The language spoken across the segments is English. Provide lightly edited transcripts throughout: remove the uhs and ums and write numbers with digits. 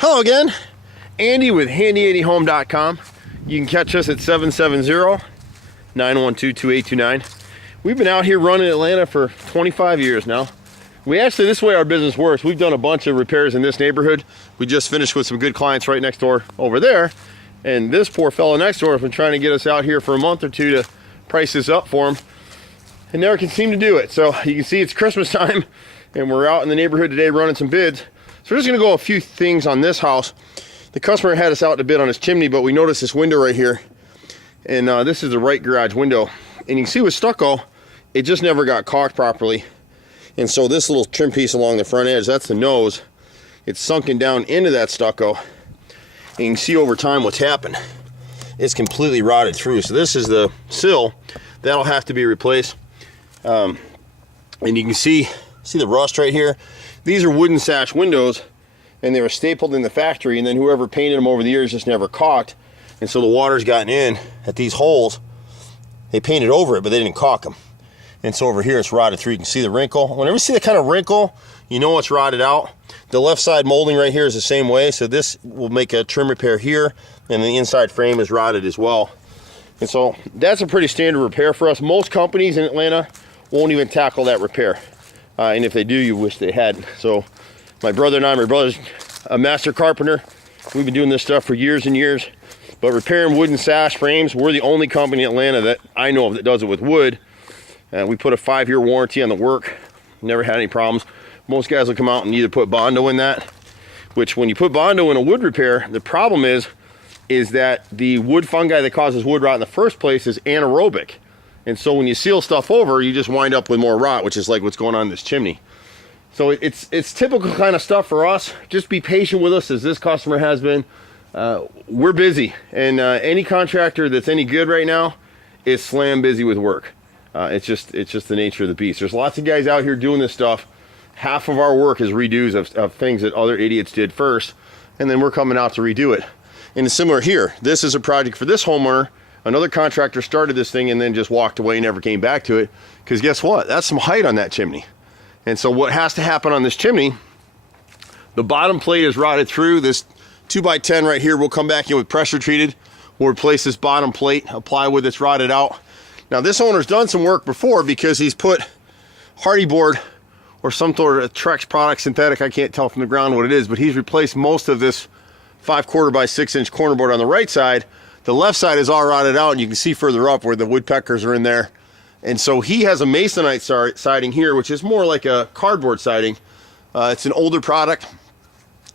Hello again, Andy with HandyANDYHome.com. You can catch us at 770-912-2829. We've been out here running Atlanta for 25 years now. This way our business works. We've done a bunch of repairs in this neighborhood. We just finished with some good clients right next door over there. And this poor fellow next door has been trying to get us out here for a month or two to price this up for him, and never can seem to do it. So you can see it's Christmas time, and we're out in the neighborhood today running some bids. So we're just gonna go a few things on this house. The customer had us out to bid on his chimney, but we noticed this window right here, and this is the right garage window. And you can see with stucco, it just never got caulked properly. And so this little trim piece along the front edge, that's the nose. It's sunken down into that stucco. And you can see over time what's happened. It's completely rotted through. So this is the sill. That'll have to be replaced. And you can see the rust right here. These are wooden sash windows, and they were stapled in the factory, and then whoever painted them over the years just never caulked. And so the water's gotten in at these holes. They painted over it, but they didn't caulk them. And so over here it's rotted through. You can see the wrinkle. Whenever you see that kind of wrinkle, you know it's rotted out. The left side molding right here is the same way. So this will make a trim repair here, and the inside frame is rotted as well. And so that's a pretty standard repair for us. Most companies in Atlanta won't even tackle that repair. And if they do, you wish they hadn't. So my brother and I, my brother's a master carpenter. We've been doing this stuff for years and years. But repairing wooden sash frames, we're the only company in Atlanta that I know of that does it with wood. We put a 5-year warranty on the work. Never had any problems. Most guys will come out and either put Bondo in that, which when you put Bondo in a wood repair, the problem is that the wood fungi that causes wood rot in the first place is anaerobic. And so when you seal stuff over, you just wind up with more rot, which is like what's going on in this chimney. So it's typical kind of stuff for us. Just be patient with us, as this customer has been. We're busy, and any contractor that's any good right now is slam busy with work. It's just the nature of the beast. There's lots of guys out here doing this stuff. Half of our work is redos of things that other idiots did first, and then we're coming out to redo it. And it's similar here. This is a project for this homeowner. Another contractor started this thing and then just walked away, never came back to it, because guess what? That's some height on that chimney. And so what has to happen on this chimney, the bottom plate is rotted through. This 2x10 right here will come back in with pressure treated. We'll replace this bottom plate, a plywood that's rotted out. Now this owner's done some work before, because he's put hardy board or some sort of Trex product, synthetic, I can't tell from the ground what it is, but he's replaced most of this 5/4 by 6-inch corner board on the right side. The left side is all rotted out, and you can see further up where the woodpeckers are in there. And so he has a masonite siding here, which is more like a cardboard siding. It's an older product,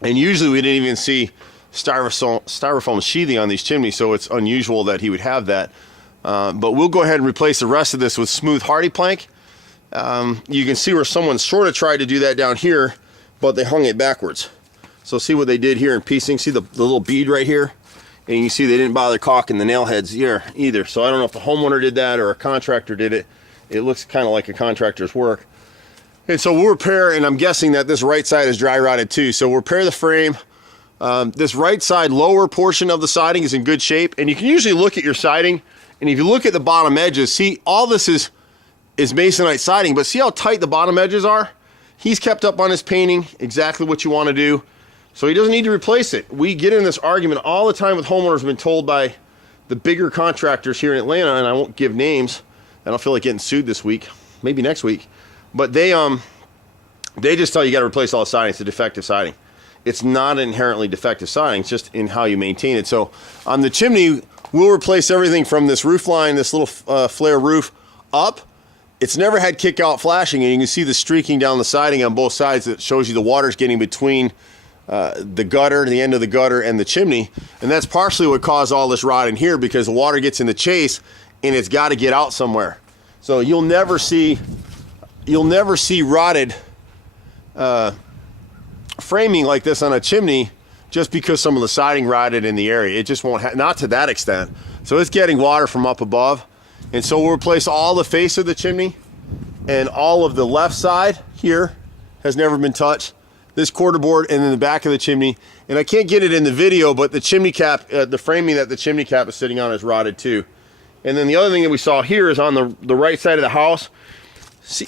and usually we didn't even see styrofoam sheathing on these chimneys, so it's unusual that he would have that. But we'll go ahead and replace the rest of this with smooth hardy plank. You can see where someone sort of tried to do that down here, but they hung it backwards. So see what they did here in piecing. See the little bead right here? And you see they didn't bother caulking the nail heads here either. So I don't know if the homeowner did that or a contractor did it. It looks kind of like a contractor's work. And so we'll repair, and I'm guessing that this right side is dry rotted too. So we'll repair the frame. This right side lower portion of the siding is in good shape. And you can usually look at your siding, and if you look at the bottom edges, see all this is masonite siding, but see how tight the bottom edges are? He's kept up on his painting, exactly what you want to do. So he doesn't need to replace it. We get in this argument all the time with homeowners. Been told by the bigger contractors here in Atlanta, and I won't give names. I don't feel like getting sued this week, maybe next week. But they just tell you got to replace all the siding. It's a defective siding. It's not inherently defective siding. It's just in how you maintain it. So on the chimney, we'll replace everything from this roof line, this little flare roof, up. It's never had kick out flashing, and you can see the streaking down the siding on both sides that shows you the water's getting between the gutter, the end of the gutter, and the chimney. And that's partially what caused all this rot in here, because the water gets in the chase and it's got to get out somewhere. So you'll never see rotted framing like this on a chimney just because some of the siding rotted in the area. It just won't, not to that extent. So it's getting water from up above. And so we'll replace all the face of the chimney, and all of the left side here has never been touched. This quarter board, and then the back of the chimney. And I can't get it in the video, but the chimney cap, the framing that the chimney cap is sitting on is rotted too. And then the other thing that we saw here is on the right side of the house. See,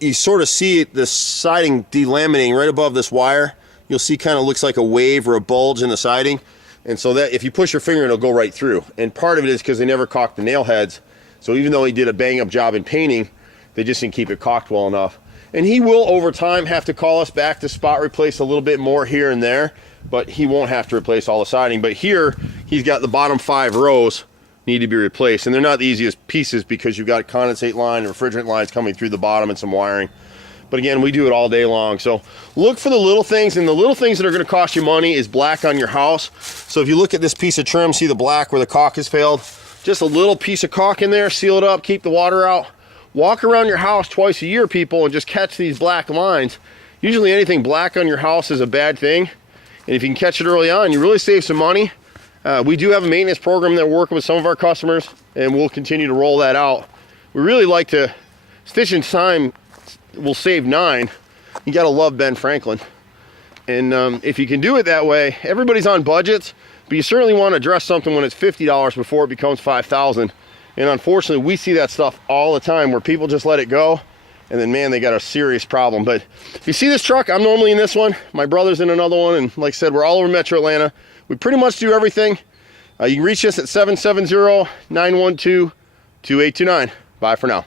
you sort of see the siding delaminating right above this wire. you'll see kind of looks like a wave or a bulge in the siding. And so that if you push your finger, it'll go right through. And part of it is because they never caulked the nail heads. So even though he did a bang up job in painting, they just didn't keep it caulked well enough. And he will, over time, have to call us back to spot replace a little bit more here and there, but he won't have to replace all the siding. But here, he's got the bottom 5 rows need to be replaced. And they're not the easiest pieces because you've got condensate line, refrigerant lines coming through the bottom and some wiring. But again, we do it all day long. So look for the little things, and the little things that are gonna cost you money is black on your house. So if you look at this piece of trim, see the black where the caulk has failed? Just a little piece of caulk in there, seal it up, keep the water out. Walk around your house twice a year, people, and just catch these black lines. Usually anything black on your house is a bad thing. And if you can catch it early on, you really save some money. We do have a maintenance program that we're working with some of our customers, and we'll continue to roll that out. We really like to, stitch in time will save 9. You gotta love Ben Franklin. And if you can do it that way, everybody's on budgets, but you certainly want to address something when it's $50 before it becomes $5,000. And unfortunately, we see that stuff all the time where people just let it go, and then, man, they got a serious problem. But if you see this truck, I'm normally in this one. My brother's in another one, and like I said, we're all over Metro Atlanta. We pretty much do everything. You can reach us at 770-912-2829. Bye for now.